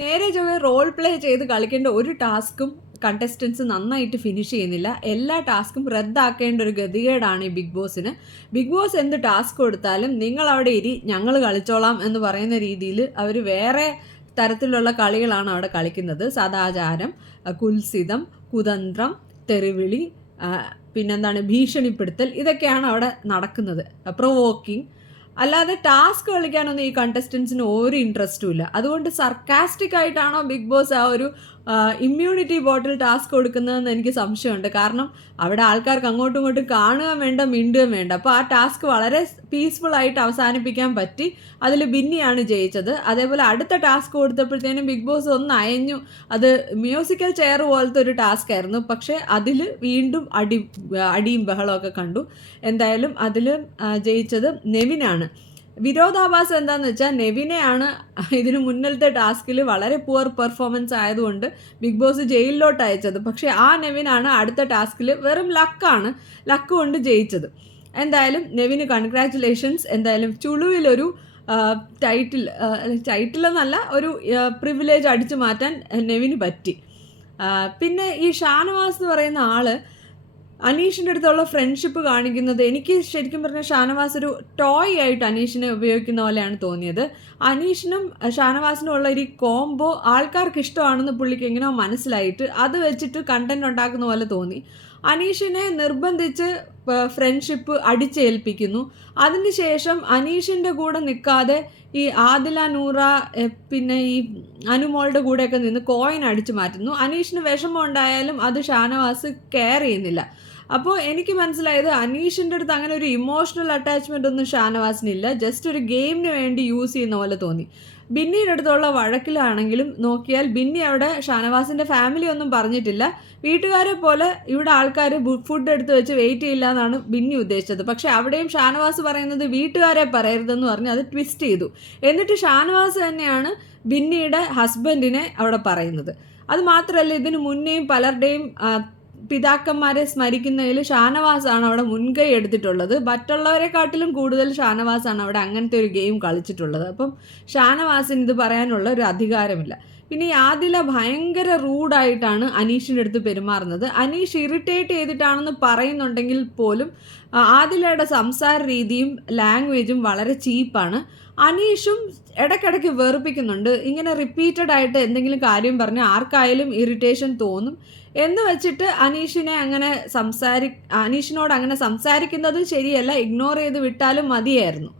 നേരെ ചൊവ്വേ role play ചെയ്ത് കളിക്കേണ്ട ഒരു ടാസ്കും കണ്ടസ്റ്റൻസ് നന്നായിട്ട് ഫിനിഷ് ചെയ്യുന്നില്ല. എല്ലാ ടാസ്കും റദ്ദാക്കേണ്ട ഒരു ഗതികേടാണ് ഈ ബിഗ് ബോസിന്. ബിഗ് ബോസ് എന്ത് ടാസ്ക് കൊടുത്താലും നിങ്ങൾ അവിടെ ഇരി, ഞങ്ങൾ കളിച്ചോളാം എന്ന് പറയുന്ന രീതിയിൽ അവർ വേറെ തരത്തിലുള്ള കളികളാണ് അവിടെ കളിക്കുന്നത്. സദാചാരം, കുൽസിതം, കുതന്ത്രം, തെറിവിളി, പിന്നെന്താണ് ഭീഷണിപ്പെടുത്തൽ, ഇതൊക്കെയാണ് അവിടെ നടക്കുന്നത്. പ്രൊവോക്കിംഗ്. അല്ലാതെ ടാസ്ക് കളിക്കാനൊന്നും ഈ കണ്ടസ്റ്റൻസിന് ഒരു ഇൻട്രസ്റ്റും ഇല്ല. അതുകൊണ്ട് സർക്കാസ്റ്റിക് ആയിട്ടാണോ ബിഗ് ബോസ് ആ ഒരു ഇമ്മ്യൂണിറ്റി ബോട്ടിൽ ടാസ്ക് കൊടുക്കുന്നതെന്ന് എനിക്ക് സംശയമുണ്ട്. കാരണം അവിടെ ആൾക്കാർക്ക് അങ്ങോട്ടും ഇങ്ങോട്ടും കാണുകയും വേണ്ട, മിണ്ടുകയും വേണ്ട. അപ്പോൾ ആ ടാസ്ക് വളരെ പീസ്ഫുൾ ആയിട്ട് അവസാനിപ്പിക്കാൻ പറ്റി. അതിൽ ബിന്നിയാണ് ജയിച്ചത്. അതേപോലെ അടുത്ത ടാസ്ക് കൊടുത്തപ്പോഴത്തേനും ബിഗ് ബോസ് ഒന്ന് അയഞ്ഞു. അത് മ്യൂസിക്കൽ ചെയർ പോലത്തെ ഒരു ടാസ്ക് ആയിരുന്നു. പക്ഷേ അതിൽ വീണ്ടും അടിയും ബഹളമൊക്കെ കണ്ടു. എന്തായാലും അതിൽ ജയിച്ചത് നെവിനാണ്. വിരോധാഭാസം എന്താണെന്ന് വെച്ചാൽ നെവിനെയാണ് ഇതിന് മുന്നിലത്തെ ടാസ്കിൽ വളരെ പുവർ പെർഫോമൻസ് ആയതുകൊണ്ട് ബിഗ് ബോസ് ജയിലിലോട്ട് അയച്ചത്. പക്ഷേ ആ നെവിനാണ് അടുത്ത ടാസ്കിൽ വെറും ലക്ക് കൊണ്ട് ജയിച്ചത്. എന്തായാലും നെവിന് കൺഗ്രാറ്റുലേഷൻസ്. എന്തായാലും ചുളുവിലൊരു ടൈറ്റിലെന്നല്ല, ഒരു പ്രിവിലേജ് അടിച്ചു മാറ്റാൻ നെവിന് പറ്റി. പിന്നെ ഈ ഷാനവാസ് എന്ന് പറയുന്ന ആൾ അനീഷിൻ്റെ അടുത്തുള്ള ഫ്രണ്ട്ഷിപ്പ് കാണിക്കുന്നത് എനിക്ക് ശരിക്കും പറഞ്ഞാൽ ഷാനവാസ് ഒരു ടോയ് ആയിട്ട് അനീഷിനെ ഉപയോഗിക്കുന്ന പോലെയാണ് തോന്നിയത്. അനീഷിനും ഷാനവാസിനും ഉള്ള ഒരു കോംബോ ആൾക്കാർക്ക് ഇഷ്ടമാണെന്ന് പുള്ളിക്ക് എങ്ങനെയോ മനസ്സിലായിട്ട് അത് വെച്ചിട്ട് കണ്ടന്റ് ഉണ്ടാക്കുന്ന പോലെ തോന്നി. അനീഷിനെ നിർബന്ധിച്ച് ഫ്രണ്ട്ഷിപ്പ് അടിച്ചേൽപ്പിക്കുന്നു. അതിനുശേഷം അനീഷിൻ്റെ കൂടെ നിൽക്കാതെ ഈ ആദില, നൂറ, പിന്നെ ഈ അനുമോളുടെ കൂടെയൊക്കെ നിന്ന് കോയിൻ അടിച്ചു മാറ്റുന്നു. അനീഷിന് വിഷമം ഉണ്ടായാലും അത് ഷാനവാസ് കെയർ ചെയ്യുന്നില്ല. അപ്പോൾ എനിക്ക് മനസ്സിലായത് അനീഷിൻ്റെ അടുത്ത് അങ്ങനെ ഒരു ഇമോഷണൽ അറ്റാച്ച്മെൻ്റ് ഒന്നും ഷാനവാസിനില്ല. ജസ്റ്റ് ഒരു ഗെയിമിന് വേണ്ടി യൂസ് ചെയ്യുന്ന പോലെ തോന്നി. ബിന്നിയുടെ അടുത്തുള്ള വഴക്കിലാണെങ്കിലും നോക്കിയാൽ ബിന്നി അവിടെ ഷാനവാസിൻ്റെ ഫാമിലി ഒന്നും പറഞ്ഞിട്ടില്ല. വീട്ടുകാരെ പോലെ ഇവിടെ ആൾക്കാർ ഫുഡ് എടുത്ത് വെച്ച് വെയിറ്റ് ചെയ്യില്ല എന്നാണ് ബിന്നി ഉദ്ദേശിച്ചത്. പക്ഷേ അവിടെയും ഷാനവാസ് പറയുന്നത് വീട്ടുകാരെ പറയരുതെന്ന് പറഞ്ഞ് അത് ട്വിസ്റ്റ് ചെയ്തു. എന്നിട്ട് ഷാനവാസ് തന്നെയാണ് ബിന്നിയുടെ ഹസ്ബൻഡിനെ അവിടെ പറയുന്നത്. അത് മാത്രമല്ല, ഇതിന് മുന്നേയും പലരുടെയും പിതാക്കന്മാരെ സ്മരിക്കുന്നതിൽ ഷാനവാസാണ് അവിടെ മുൻകൈ എടുത്തിട്ടുള്ളത്. മറ്റുള്ളവരെക്കാട്ടിലും കൂടുതൽ ഷാനവാസാണ് അവിടെ അങ്ങനത്തെ ഒരു ഗെയിം കളിച്ചിട്ടുള്ളത്. അപ്പം ഷാനവാസിന് ഇത് പറയാനുള്ള ഒരു അധികാരമില്ല. പിന്നെ ഈ ആദില ഭയങ്കര റൂഡായിട്ടാണ് അനീഷിൻ്റെ അടുത്ത് പെരുമാറുന്നത്. അനീഷ് ഇറിറ്റേറ്റ് ചെയ്തിട്ടാണെന്ന് പറയുന്നുണ്ടെങ്കിൽ പോലും ആദിലയുടെ സംസാര രീതിയും ലാംഗ്വേജും വളരെ ചീപ്പാണ്. അനീഷും ഇടയ്ക്കിടയ്ക്ക് വെറുപ്പിക്കുന്നുണ്ട്. ഇങ്ങനെ റിപ്പീറ്റഡ് ആയിട്ട് എന്തെങ്കിലും കാര്യം പറഞ്ഞ് ആർക്കായാലും ഇറിറ്റേഷൻ തോന്നും എന്ന് വെച്ചിട്ട് അനീഷിനോട് അങ്ങനെ സംസാരിക്കുന്നത് ശരിയല്ല. ഇഗ്നോർ ചെയ്ത് വിട്ടാലും മതിയായിരുന്നു.